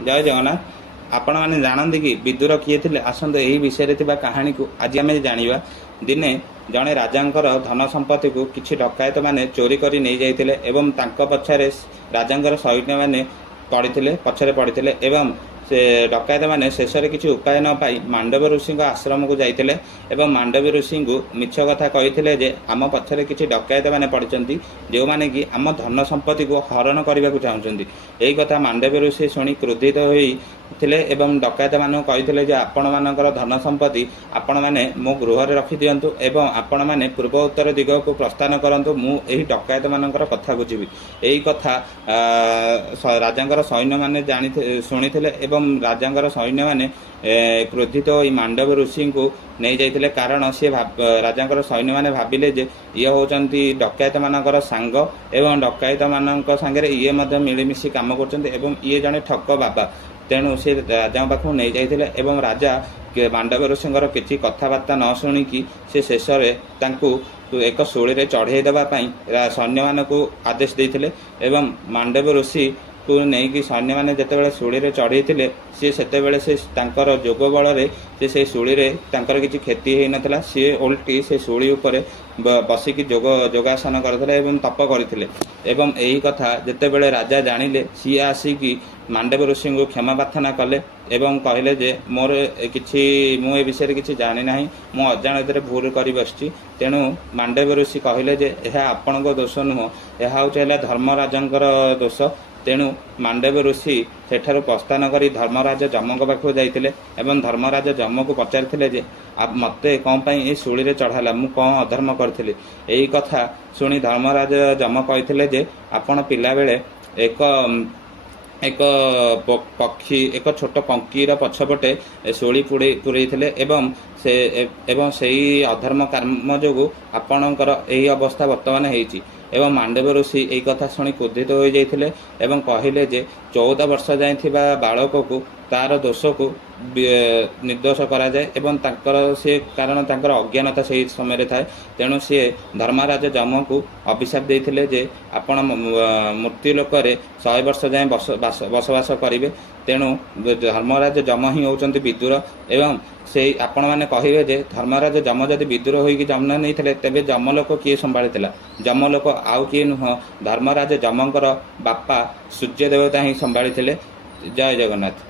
जय जगन्नाथ। आपण मैंने जानते कि विदुर किए थे आसतु यही विषय कहानी को आज आम जाना। दिने जड़े राजांकर धन संपत्ति को किसी डकायत मैंने चोरी कर नहीं जाते एवं पछरे राजांकर सैन्य मैंने पछरे पड़ते एवं से डकायत मैंने शेष में किसी उपाय न पाई मांडव ऋषि आश्रम को जाते एवं मांडव ऋषि को मिछ कथा कही आम पछरे किसी डकायत मैंने पड़ती जो मैंने कि आम धन संपत्ति को हरण करने को चाहते। यही कथा मांडव ऋषि शुणी क्रोधित होते एवं डकायत मानू कही आपण मानकर धन संपत्ति आपण मैंने मो गृह रखी दिंतु एवं आपण मैंने पूर्व उत्तर दिग को प्रस्थान करूँ मुझे डकायत मानकर कथा बुझी। यही कथा राजांकर सैन्य मैंने जानी शुणी राजांकर सैन्य मैंने क्रोधित मांडव ऋषि को नहीं जाते कारण सी राजांकर सैन्य मैंने भाविले जे ये होचंती डकायत मानकर सांग एवं डकायत मानक सांगे ये मिलमिशी काम कर ये जड़े ठक बाबा तेणु सी राजा पाखु नहीं जाते एवं राजा मांडव ऋषिंर किसी कथबार्ता न शुणिकी से शेष में एक शूली में चढ़े देवाई सैन्य मान को आदेश देते एवं मांडव ऋषि को नहीं सैन्य मैंने जिते शूली में चढ़े सी से जोग बल से शूली में किसी क्षति हो नाला सी उल्टी से शूली उपर बसिकी जोगासन करते तप करते एवं यही कथा जितेबले राजा जानिले सी आसिकी मांडव ऋषि को क्षमा प्रार्थना कले एवं कहले जे मोर किछि मु ए विषय किछि जानि नाही मु अजाणत भूल करी बसछि। तेणु मांडव ऋषि कहले जे एहा आपणको दोष नुह एहा होचला धर्मराजंकर दोष। तेणु मांडव ऋषि सेठारु प्रस्थान करी धर्मराज जमक पाखु जाइतिले एवं धर्मराज जम को पचारिथिले जे आप मते कौन पई ए शूली रे चढ़ाला मु कौन अधर्म करथिले। एही कथा सुनी धर्मराज जम कहिथिले जे आपण पिला बेले एक पक्षी एक छोट पंकीर पछपटे शोली पुरई एवं से अधर्म कर्म जो आपणकर यही अवस्था बर्तमान होती एवं मांडव ऋषि यही कथा शुणी क्रोधित हो जाते एवं कहले जे 14 वर्ष जाए बालक को तार दोष को निर्दोष करा जाए एवं से कारण तांकर अज्ञानता से समय थाए। तेणु सी धर्मराज जम को अभिशाप देते जे आपण मृत्युलोक 100 वर्ष जाए बसवास करेंगे। तेणु धर्मराज जम ही होती विदुर एवं से आपण मैंने कहे जे धर्मराज जम जदि विदुर होगी जन्म नहीं तेरे जमलोक किए संभाली जमलोक आउ किए नुह धर्मराज जमकर बापा सूर्य देवता ही संभाली। जय जगन्नाथ।